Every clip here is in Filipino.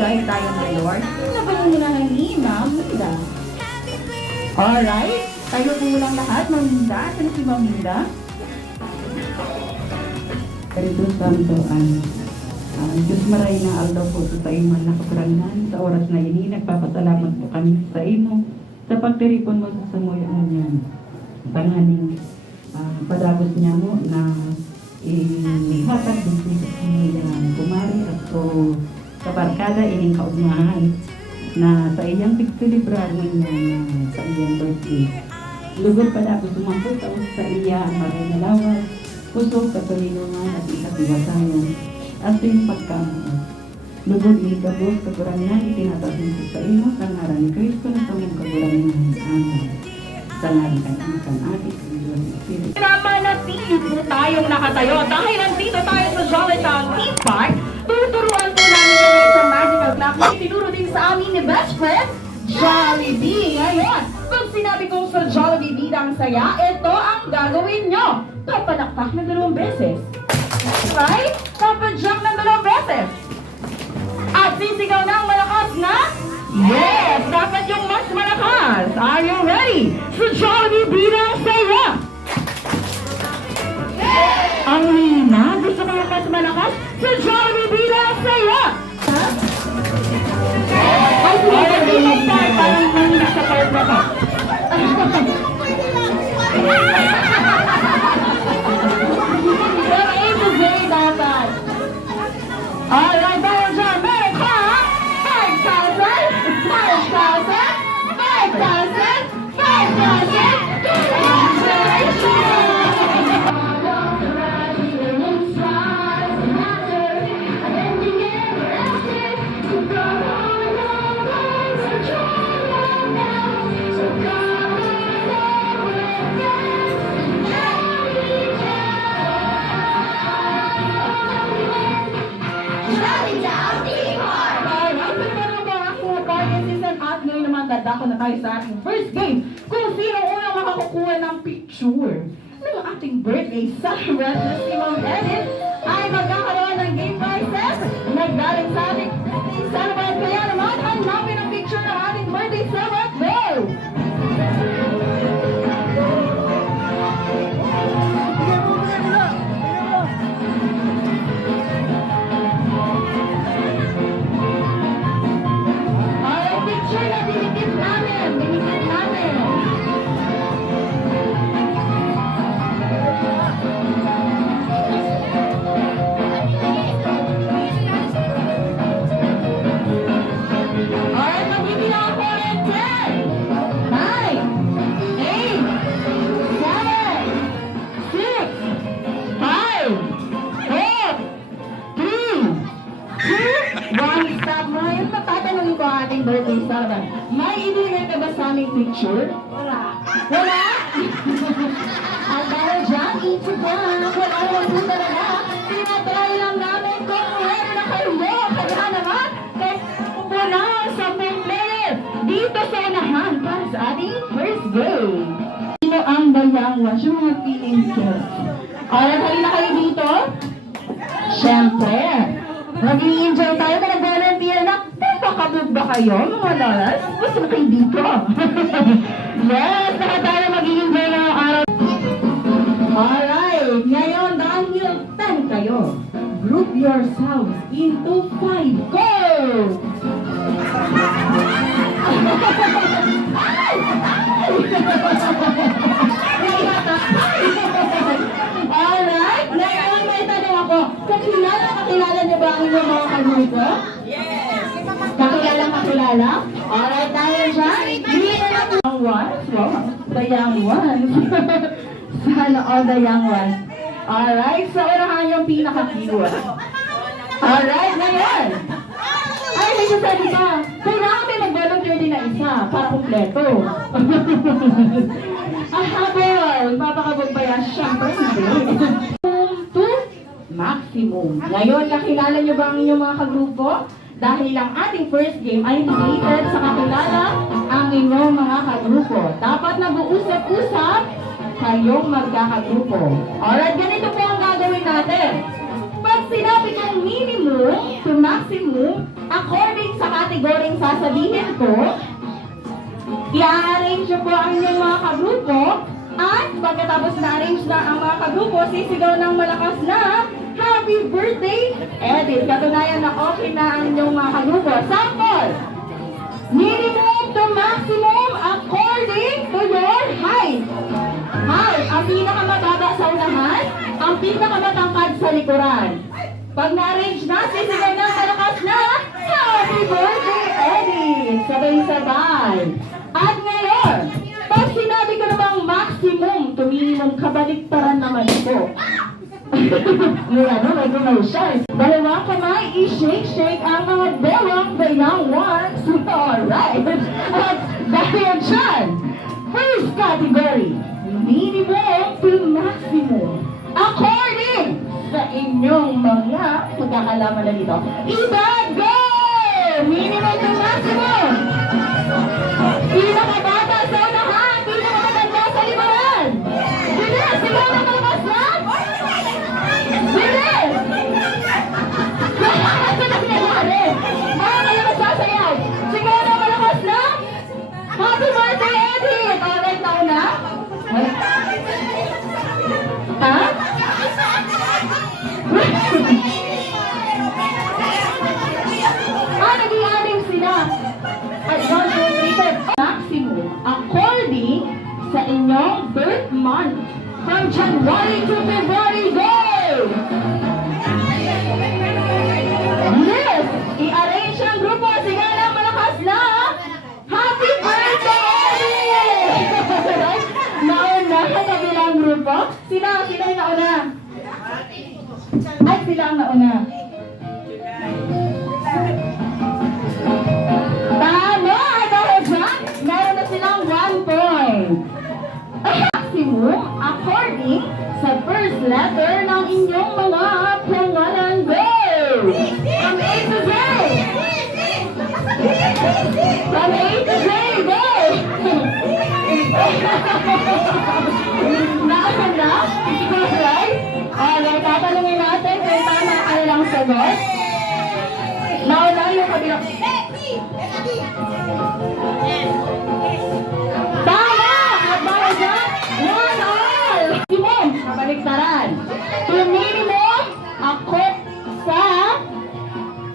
dahil tayo may Lord. Ano ba yung unahan ni Ma'am Minda? Alright, tayo po lang lahat, Ma'am Minda. Ano si Ma'am Minda? Karito Santo, Diyos maray na aldaw po sa imo nakaparangan sa oras na ini. Nagpapasalamat po kami sa imo sa pagtiripon mo sa samuyo mo niyan. Tanganing padagos niya mo na ihatag din po sa samuyo kumari at so sa barkada ining kaugmahan na sa iyang pagsilibrar mo niya na sa iyang birthday. Lugod padagos sumampo taon sa iya ang maray na lawas, kusog, katulungan at ikatiwasayan. At yung pagkamuot. Lugod iligabos, kagurangan, itinatasin ko sa imo, sa ngaran ni Kristo na sa mong kagurangan. Amen. Sa ngaran ka naman kan ating Diyos Spirit. Namanatili po tayong nakatayo dahil nandito tayo sa Jollytown Theme Park. Tuturuan po namin yung isang magical clock na itinuro din sa amin ni best friend, Jollibee. Ngayon, pag sinabi kong sa Jollibee bidang saya, ito ang gagawin nyo. Papalakpak na 2 beses. Right? Papa-jump ng 2 beses. At sisigaw ng malakas na? Yes! Dapat yung mas malakas. Are you ready? So Jollibee bilang saya. Ang hina. Gusto ko yung mas malakas? So Jollibee bilang saya. Ay, hindi mag-part. Parang hindi sa part na ka. Alright, dahil dyan, meron ka 5,000, Dadako na tayo sa ating first game. Kung sino unang makakukuha ng picture ng ating birthday celebrant na si Ma'am Edith ay magkakaroon ng game prizes. Nagdaling sa ating birthday celebrant. Kaya naman, hanapin ang picture ng ating birthday celebrant. Go! Birthday celebrant. May ibigay ka ba sa aming picture? Wala. Wala? At dahil dyan, ito ba? Wala naman po talaga. Tinatry lang namin kung meron na kayo. Kaya naman, mula sa player dito sa unahan para sa ating first game. Sino ang bayangwa? Yung mga feeling skills. Alright, halina kayo dito. Siyempre, mag-i-enjoy tayo na nag-volunteer na. Pakabog ba kayo, mga lolas? Gusto mo kayo dito? Yes, saka tayo mag-i-enjoy ng araw. Alright, ngayon dahil 10 kayo, group yourselves into 5. Go! Ay! Alright, ngayon may tanong ako. Kakilala niyo ba ang inyong mga kagrupo? Kakilala? Alright, tayo dyan. Dito na po. Young ones? Wow, the young ones. Sana all the young ones. Alright, so unahan yung pinaka-cute. Alright, ngayon. Ay, may sasabi ka. Kailangan may mag-volunteer din na isa para kumpleto. Habol, papakabog ba yan? Siyempre, hindi. To maximum. Ngayon, nakilala niyo ba ang inyong mga kagrupo? Dahil ang ating first game ay related sa kakilala ang inyong mga kagrupo. Dapat nag-uusap-usap kayong magkakagrupo. Alright, ganito po ang gagawin natin. Pag sinabi kong minimum to maximum, according kategoring sasabihin ko, i-arrange nyo po ang inyong mga kagrupo at pagkatapos na-arrange na ang mga kagrupo, sisigaw ng malakas na Happy Birthday, Edith. Katunayan na okay na ang inyong mga kagrupo. Sample! Minimum to maximum according to your height. Height, ang pinakamababa sa unahan, ang pinakamatangkad sa likuran. Pag na-arrange na, sisigaw ng malakas na Happy Birthday, Eddie! Sabay-sabay. At ngayon, pag sinabi ko namang maximum to minimum, kabaliktaran naman ito. Mula na, may commercial. Dalawang kamay, i-shake-shake ang mga bewang-bayang ones. Alright. At dahil dyan, first category, minimum to maximum. According sa inyong mga pagkakalaman na dito. Edad, go! Minimum to maximum. Pinakabata sa unahan, pinakamatanda sa libaran. Bilis, sigaw na malakas na. Bilis! Ano nangyayari? Mga kayo nagsasayaw. Sigaw na malakas na. Happy birthday, Eddie! Alright, nauna. Ha? Nag-i-anim sila. At 1, 2, 3, 4. Maximum according sa inyong birth month. From January to February, go! Yes! I-arrange ang grupo. Sige na, malakas na. Happy birthday! Nauna sa kabilang grupo. Sino yung nauna? Ay, sila ang nauna. Tama! Dahil dyan, meron na silang 1 point. Maximum according sa first letter ng inyong mga pangalan. Go! From A to Z! From A to Z! Go! Nakakanda? Alright? Alright, tatanungin natin kung tama ang kanilang sagot. Nauna yung kabilang. Tama! At dahil dyan, 1 all! Minimum, kabaliktaran. To minimum, ako sa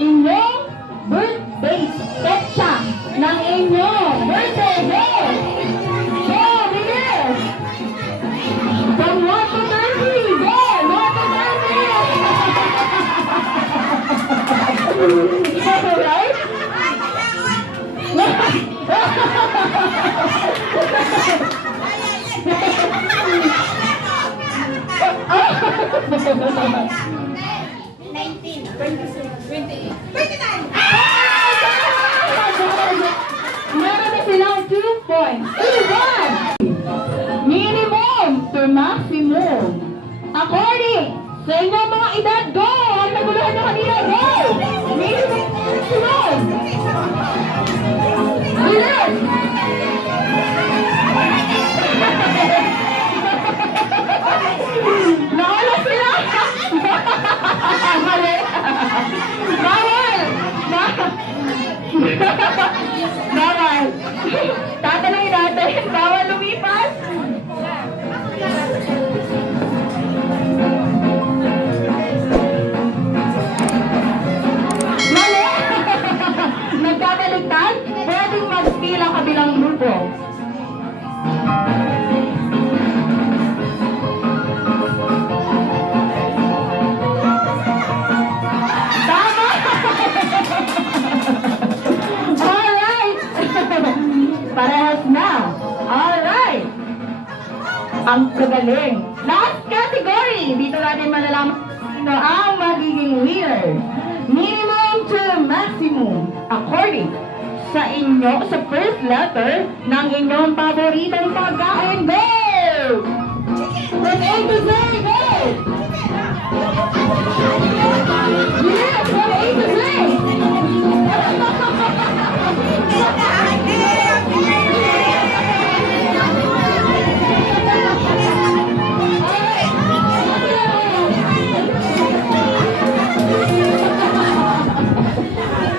inyong birthday. Petsa ng inyong birthday. Go! Go, bilis! From 1 to 30. Go! 1 to 30. Alright? Meron na silang 2 points. Iwan! Minimum to maximum. According sa inyong mga edad, go! Ang naguluhan na kanina, go! Minimum to maximum. Bilis! Naula sila! Mali! Bawal! Bawal! Tatanungin natin, bawal lumipas! Mali! Nagkabaliktad? Pwedeng mag-steal ang kabilang grupo. Tama! Alright! Parehas na. Alright! Ang kagaling. Last category. Dito natin malalaman sino ang magiging winner. Minimum to maximum. According sa inyo, sa first letter ng inyong paboritong pagkain. Go! From A to Z, go! Yes, from A to Z!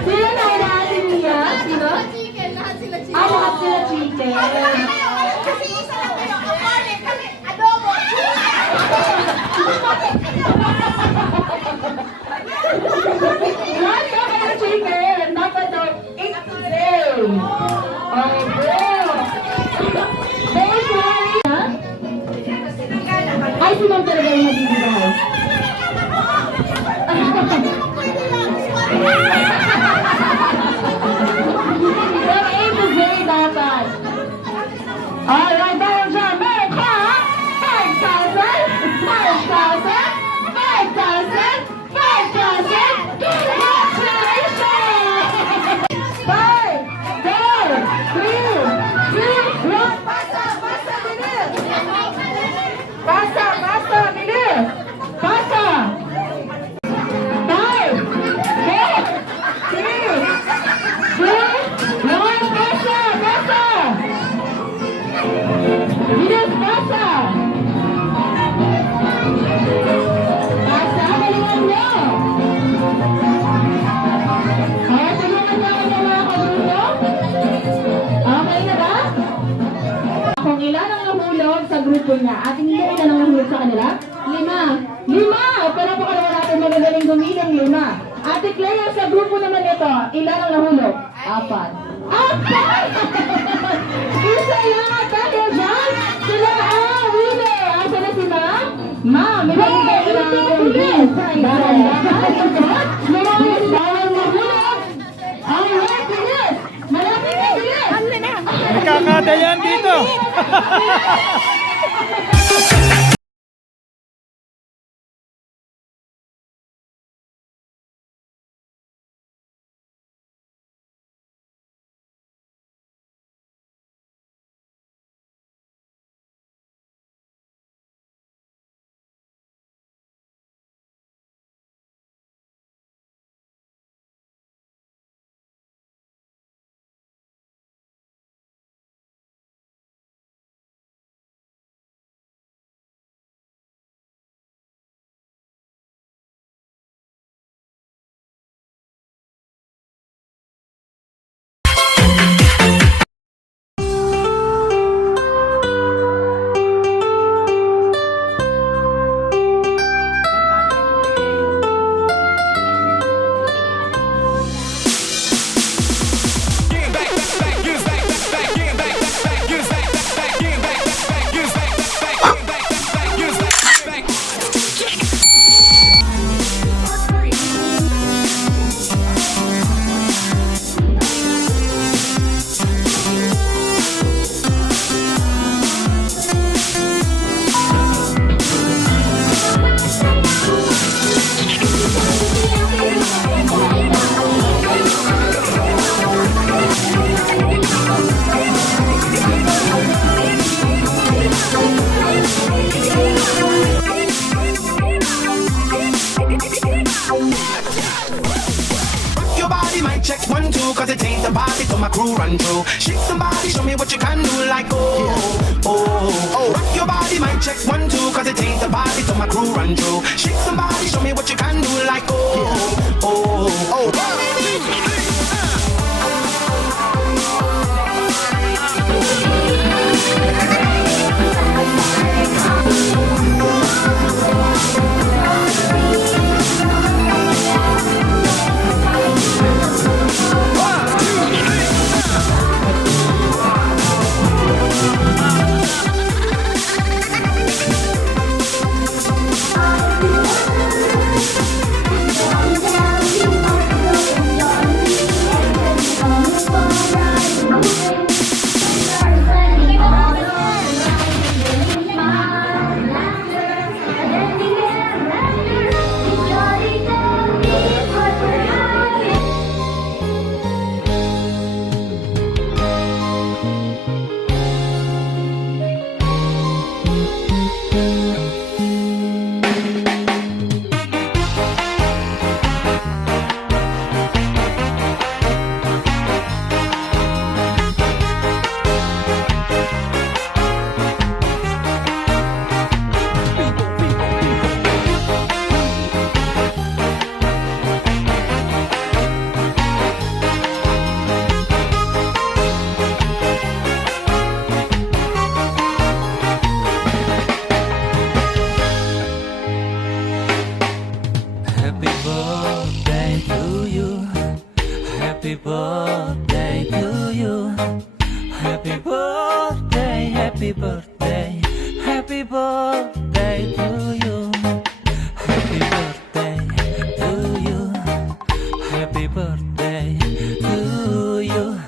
Sino na natin niya? nahulog niya. Ating hindi na lang nahulog sa kanila. 5. 5! Pero pa naman natin magagaling gumiling 5. Ate Clea, sa grupo naman ito, ilan ang nahulog? 4. 4! Isa lang at dahil dyan, sila ang winner. Asa na si Ma'am? Ma'am, may nagigay ilang bilis. Dahan-dahan ito. Lumayas bawal mahulog. Alright, bilis. Malapit na bilis. Nagkakada yan dito. Your body might check 1, 2, cause it ain't the party till my crew run through. Shake somebody, show me what you can do, like Rock your body might check 1, 2, cause it ain't the party till my crew run through. Shake somebody, show me what you can do, like Happy birthday to you. Happy birthday to you. Happy birthday, happy birthday. Happy birthday to you. Happy birthday to you. Happy birthday to you.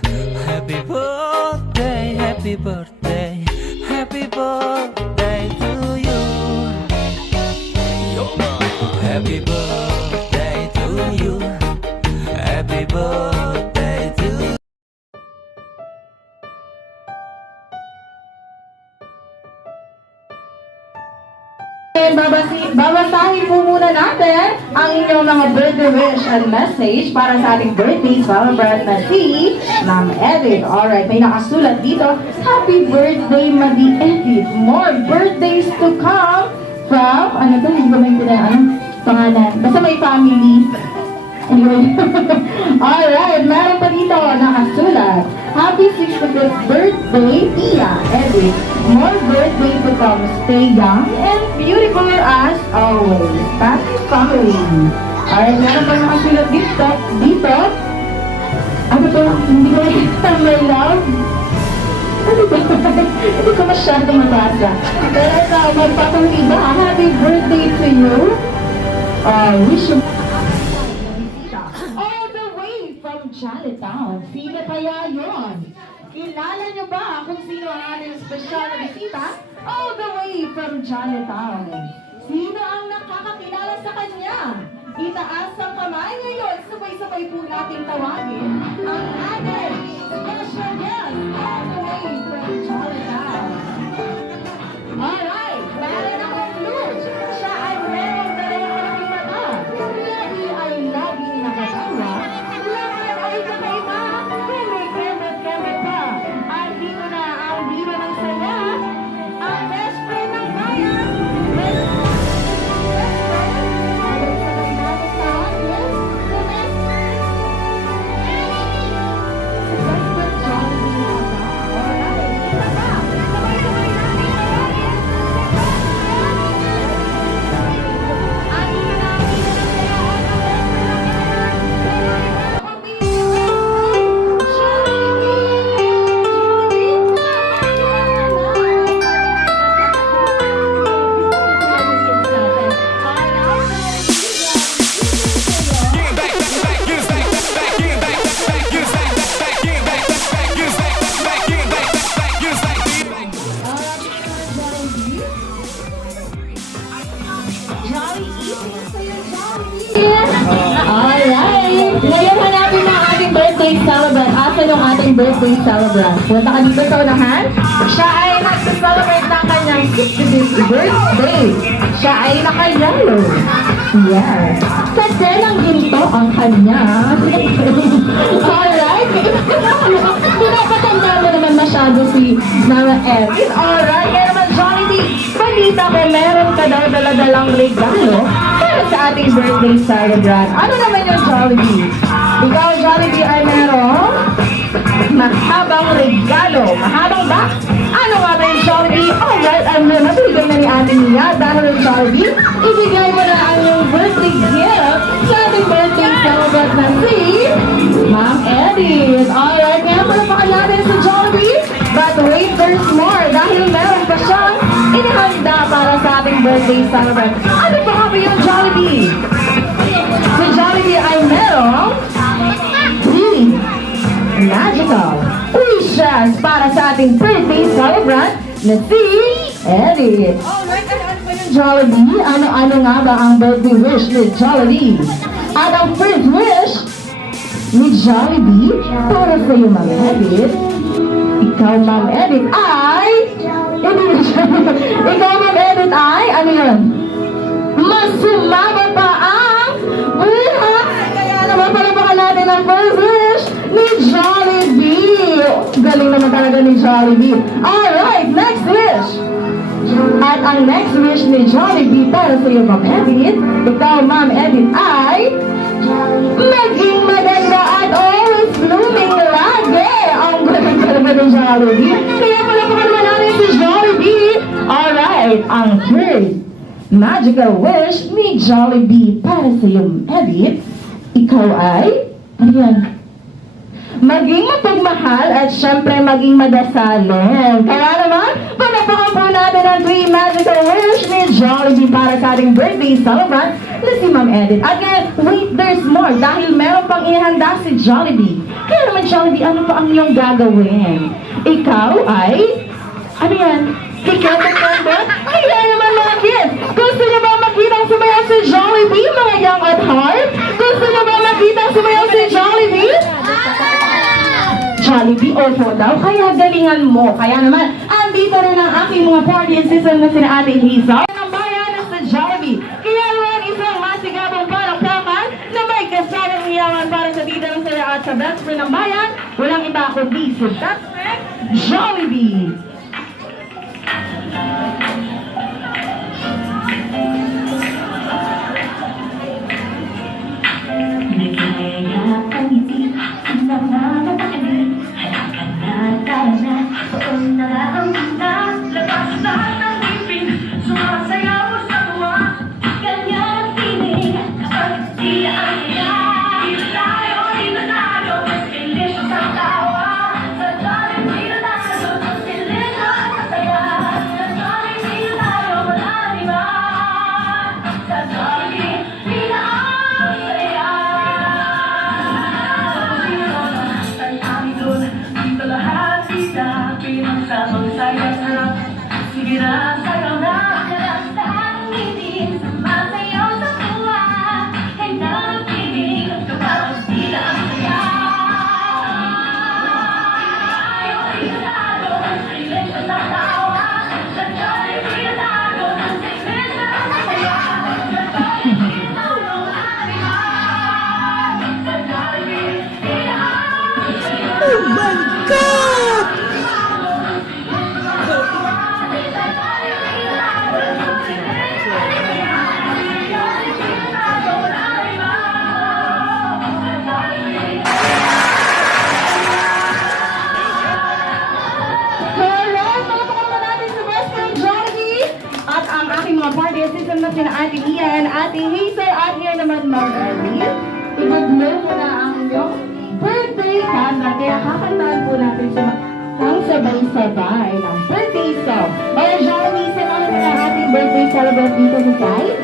Happy birthday, happy birthday. Happy birthday to you. Happy birthday to you. Happy birthday to you. Babasahin po muna natin ang inyong mga birthday wish and message para sa ating birthday celebrant na si Ma'am Edith. Alright, may nakasulat dito, Happy birthday, Madi Edith. More birthdays to come from, ano to, hindi ko maintindihan, pangalan. Basta may family. Anyway. Alright, meron pa dito nakasulat. Happy 65th birthday, Tia Edith. More birthday to come. Stay young and beautiful as always. Happy family. Alright, meron pa nakasulat dito. Ano to? Hindi ko nakita, my love. Hindi ko masyado mabasa. Pero ito, magpapanggi ba? Happy birthday to you. Wish you all the way from Chinatown. Sino kaya yun? Kilala nyo ba kung sino ang ating special na bisita? All the way from Chinatown. Sino ang nakakakilala sa kanya? Itaas ang kamay ngayon. Sabay-sabay po natin tawagin ang ating special guest all the way from Chinatown. Alright, meron akong clue. Siya ay meron dalawang mata. Lagi ay laging nakatawa. Lahat ay kakaiba. Kemit pa. At dito na ang diva ng saya. Ang best friend ng bayan. Best Alright! Ngayon hanapin mo ang ating birthday celebrant. Asa yung ating birthday celebrant? Punta ka dito sa unahan. Siya ay nag-celebrate ng kanyang 65th birthday. Siya ay naka-yellow. Yeah. Sa telang ginto ang kanya. Alright! Pinapatanda mo naman masyado si Mama Erin. Alright! Kaya naman Jollibee, balita ko meron ka daw daladalang regalo sa ating birthday celebrant. Ano naman yung Jollibee? Ikaw, Jollibee, ay merong mahabang regalo. Mahabang ba? Ano nga ba yung Jollibee? Alright, nabigay na ni Ate Mia dahil yung Jollibee, ibigay mo na ang yung birthday gift sa ating birthday celebrant na si Ma'am Edith. Alright, ngayon palapakan natin sa Jollibee. But wait, there's more dahil meron pa siyang inihanda para sa ating birthday celebrant. Ano pa nga ba yung Jollibee? Si Jollibee ay merong magical wishes para sa ating birthday celebrant na si Eddie. Alright, ano ba yung Jollibee? Ano nga ba ang birthday wish ni Jollibee? At ang first wish ni Jollibee para sa iyo, Ma'am Edith. Ikaw, Ma'am Edith, ay... Ikaw, Ma'am Edith, ay... Ano yun? Mas sumama pa ang buhay! Kaya naman palapakan natin ang first wish ni Jollibee. Galing naman talaga ni Jollibee. Alright, next wish. At ang next wish ni Jollibee para sa iyo, Ma'am Edith. Ikaw, Ma'am Edith, ay... maging maganda at always blooming lagi. Ang galing talaga ni Jollibee. Kaya palapakan naman natin si Jollibee. Alright, ang third magical wish ni Jollibee para sa iyo, Edith. Ikaw ay... Ano yan? Maging mapagmahal at syempre maging madasalin. Kaya naman, palapakan po natin ang 3 magical wish ni Jollibee para sa ating birthday celebrant na si Ma'am Edith. At ngayon, wait, there's more dahil meron pang inihanda si Jollibee. Kaya naman Jollibee, ano pa ang iyong gagawin? Ikaw ay... Ano yan? Kiketong number? Kaya naman mga kids, gusto niyo ba makitang sumayaw si Jollibee, mga young at heart? Gusto niyo ba makitang sumayaw si Jollibee? Jollibee also daw, kaya galingan mo. Kaya naman, andito rin ang aking mga party assistant na sina Ate Hazel. Ang bayan na sa Jollibee. Kaya naman isang masigabong palakpakan na may kasamang iyaman para sa tita ng saya at sa best friend ng bayan. Walang iba kundi si best friend, Jollibee. Kaya ang ngiti, namamatali, halakan here naman, Ma'am Ernie, i-blow mo na ang inyong birthday candle. Kaya kakantaan po natin siya ng sabay-sabay ng birthday song. Maya Johnny, samahan mo na ating birthday celebrant dito sa side.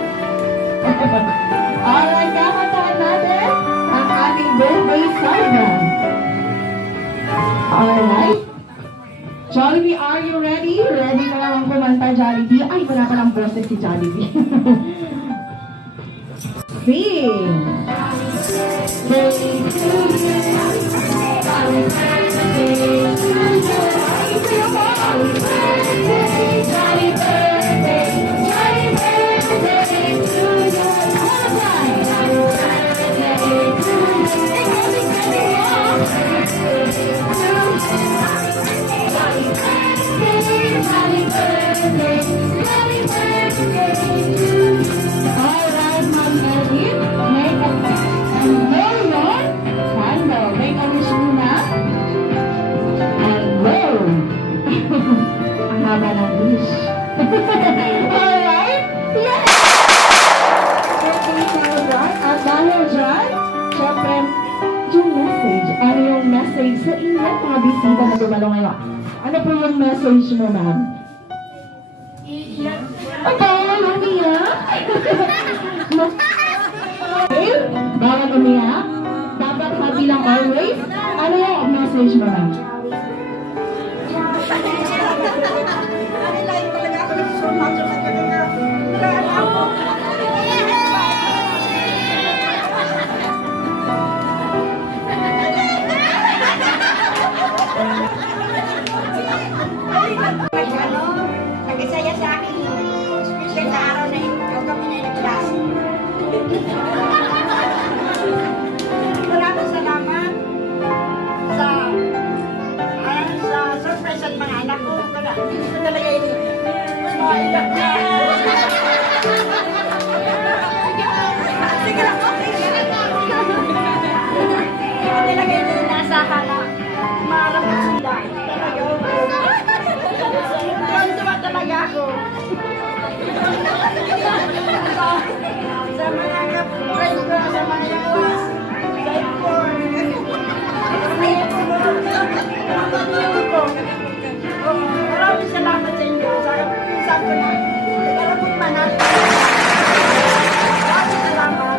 Alright, kakantaan natin ang ating birthday celebrant. Alright. Jollibee, are you ready? Ready na lang kumanta, Jollibee. Ay, wala pa lang boses si Jollibee. Sing! Alright, Ma'am Mary, make a million candle. Make a wish muna. And blow. Ang haba ng wish. Alright? Yes! Okay, celebrant. At dahil dyan, syempre, yung message. Ano yung message sa inyong mga bisita na dumalo ngayon? Ano po yung message mo, ma'am? Okay, umiyak. Okay, bawal umiyak. Dapat happy lang always. Ano yung message mo, ma'am? Nagkasaya sa akin, special na araw na ikaw kami na nag-class. Maraming salamat sa surprise at mga anak ko. Hindi ko talaga maiyak na. Sige lang, okay. Hindi ko talaga inaasahan na maraming sila. Tuwa talaga ako. Sa mga friends ko, sa mga yawas, sa ipon. Maraming salamat sa inyo. Sa ko na, alam mo manas. Maraming salamat.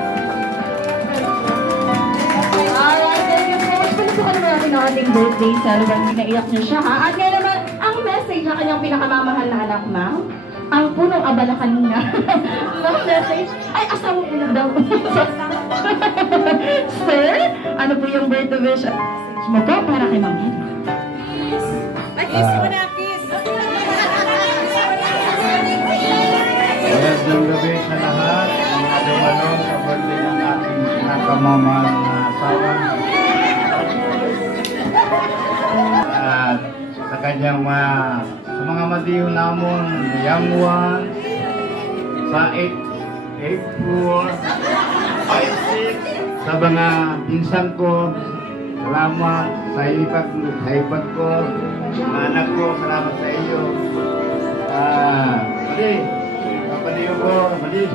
Alright, thank you so much. Pinasukan naman natin ang ating birthday celebrant. Pinaiyak niyo siya, ha? At ngayon naman, ang message ng kanyang pinakamamahal na anak, ma'am, ang punong abala kanina. Ang message, ay, asawa ko na daw. Sir, ano po yung birthday wish mo po para kay Ma'am Henry? Nag-kiss mo na, kiss. Magandang gabi sa lahat. Mga dumalo sa birthday ng ating pinakamamahal na asawa. At sa kanyang sa mga madiyo namon, young one, sa 8-4, 5-6, sa mga pinsan ko, salamat sa hipag ko, mga anak ko, salamat sa iyo. Mali, kapaliyo ko, mali.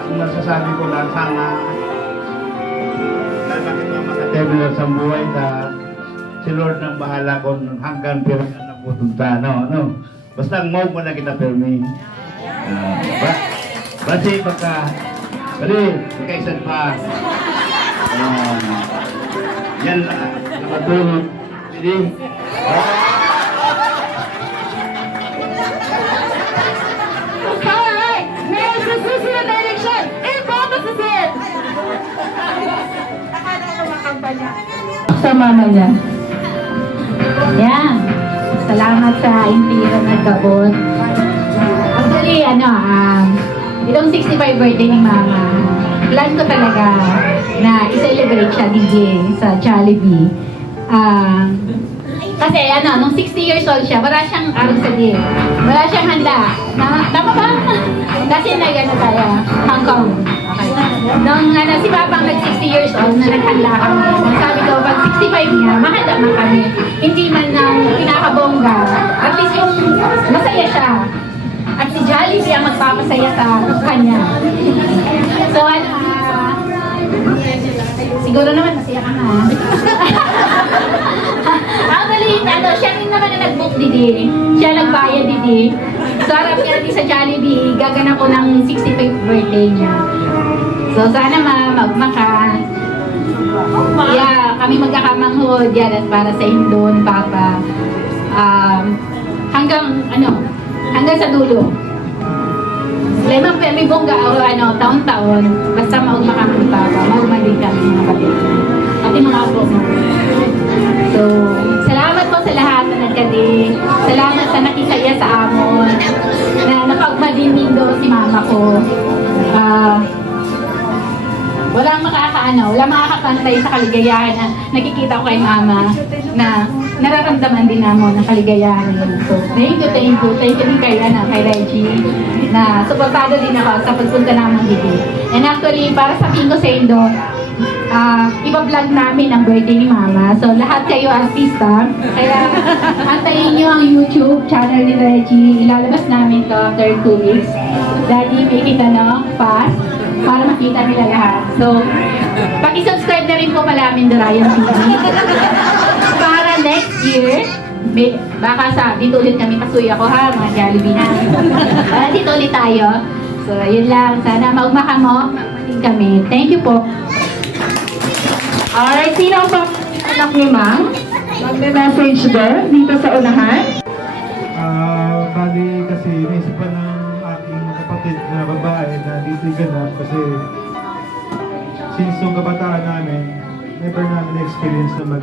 Ang masasabi ko lang sana, lalaki nyo makaterminal sa buhay na si Lord nang bahala ko hanggang pero na pupunta, no? Basta mo na kita permi. Basi baka, mali, magkaisan pa. Yan lang, matulog. Jadi, Alright, may susunod na election. Iboto sa Sen! Akala ko makampanya. Sa mama niya. Yan. Salamat sa Impiro nagkabot. Actually, itong 65 birthday ni Mama, plan ko talaga na i-celebrate siya DJ sa Jollibee. Kasi nung 60 years old siya, wala siyang arosali. Wala siyang handa. Tama ba? Kasi tayo, Hong Kong. Okay. Nung si Papang nag-60 years old na naghanda kami, sabi ko, pag 65 niya, mahanda na kami. Hindi man na pinakabongga. At least yung masaya siya. At si Jollibee ang magpapasaya sa kanya. So, siguro naman masaya ka na. Actually, siya rin naman na nag-book didi. Siya nagbayad didi. So, harap niya natin sa Jollibee, gaganap ko ng 65th birthday niya. So, sana magmaka. Yeah, kami magkakamanghod yan at para sa Indon, Papa. Hanggang sa dulo. May bongga o taon-taon, basta maugma kami ni Papa, maugma din kami mga kapatid. Pati mga apo mo. So, salamat po sa lahat na nagkadi. Salamat sa nakisaya sa amon. Na napaugma din nindo si mama ko. Walang makakapantay sa kaligayahan na nakikita ko kay mama na nararamdaman din namon ng kaligayahan yun. So, thank you din kay Reggie na suportado din ako sa pagpunta namin dito. And actually, para sabihin ko sa Indo, ipa-vlog namin ang birthday ni mama. So, lahat kayo artista. Kaya, antayin nyo ang YouTube channel ni Reggie. Ilalabas namin to after 2 weeks. Daddy, make it fast para makita nila lahat. So, paki-subscribe na rin po pala amin Dorayan TV. Para next year, baka dito ulit kami pasuy ako ha, mga Jollibee na. Dito ulit tayo. So, yun lang. Sana maugma mo kami. Thank you po. Alright, sino pa anak ni Ma'am? Magme-message ba dito sa unahan? Bali kasi naisipan ng aking kapatid na babae na dito ganap kasi since yung kabataan namin, never namin experience na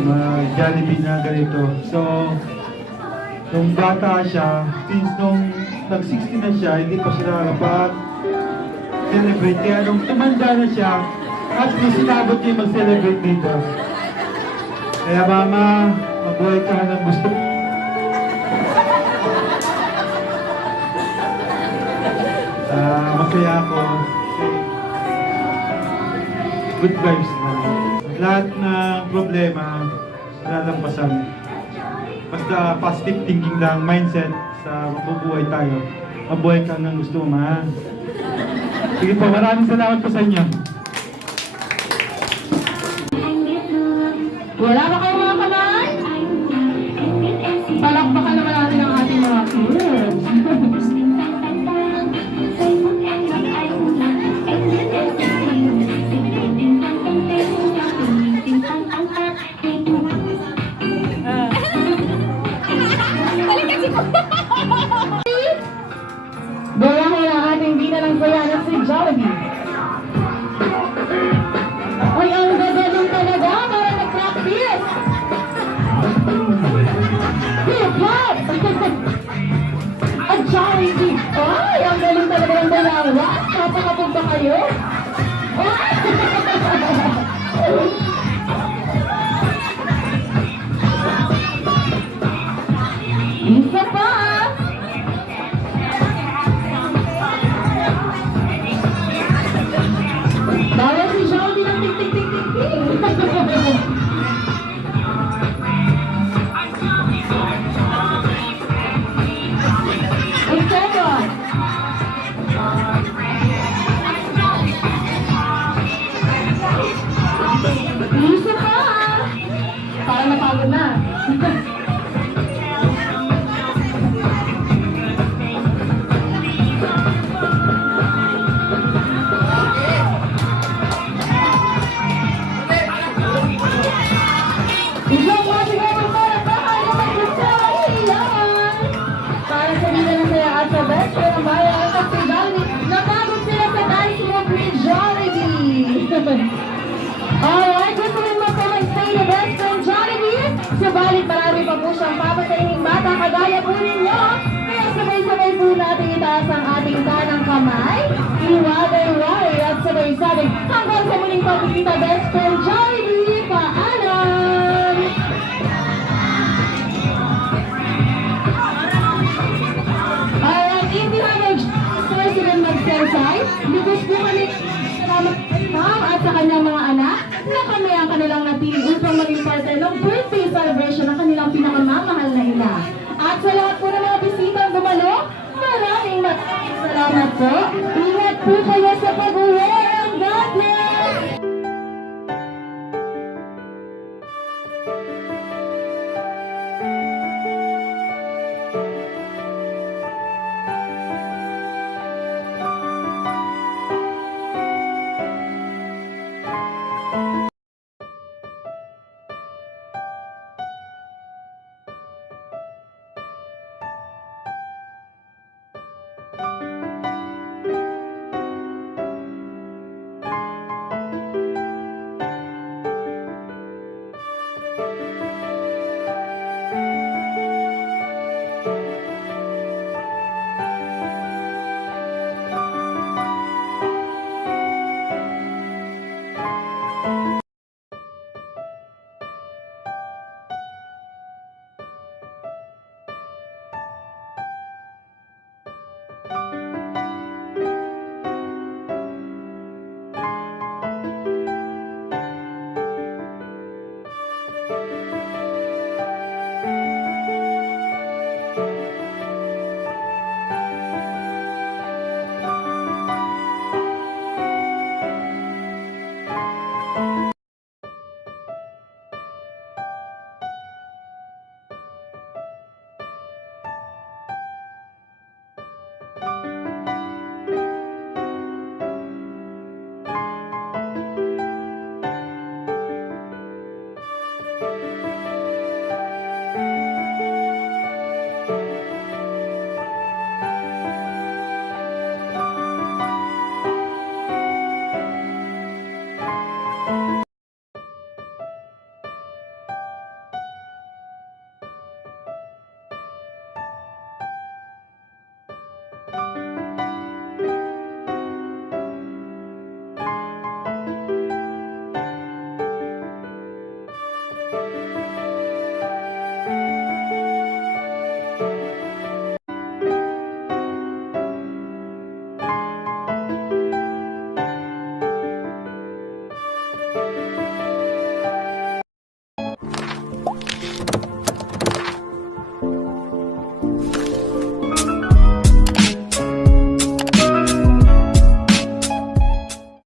mag-Jollibee na ganito. So, nung bata siya, since nung nag-16 na siya, hindi pa siya nakapag-celebrate. Kaya nung tumanda na siya, at least sinabot niya mag-celebrate dito. Kaya mama, mabuhay ka ng gusto. Masaya ako. Good vibes na. Lahat ng problema, nalalampasan. Basta positive thinking lang, mindset sa mabubuhay tayo. Mabuhay ka ng gusto mo, ha? Sige po, maraming salamat po sa inyo. Wala ba kayo mga kamay? Palakpakan naman natin ang ating mga kids. Gawa ko ang ating binalang kuya na si Jollibee. Ay, ang gagaling talaga para nag-practice. Hip-hop! Ang Jollibee. Ay, ang galing talaga ng dalawa. Kapakapag ba kayo? Isa pa! Bawal si Jollibee ng tik-tik-tik-tik-tik! Isa pa! Isa pa! Para napagod na. Isang masigawin para bahay na magkasahiyan. Para sa nila ng saya at sa best friend ng bayan at sa Jollibee, napagod sila sa dance mo with Jollibee. Alright, gusto rin mo po mag-stay na best friend Jollibee? Subalit marami pa po siyang papasaying bata kagaya po ninyo. Kaya sabay-sabay po natin itaas ang ating kanang kamay. Iwagay-wagay at sabay-sabay hanggang sa muling pagkikita best friend Jollibee. Paalam! Alright, if you have a president mag-exercise, because po kami salamat kay Ma'am at sa kanyang mga anak na kami ang kanilang napili upang maging parte ng birthday celebration ng kanilang pinakamamahal na ina. At sa lahat po ng mga bisitang gumalo, Maraming salamat po. Ingat po kayo sa pag-uwi. And God bless!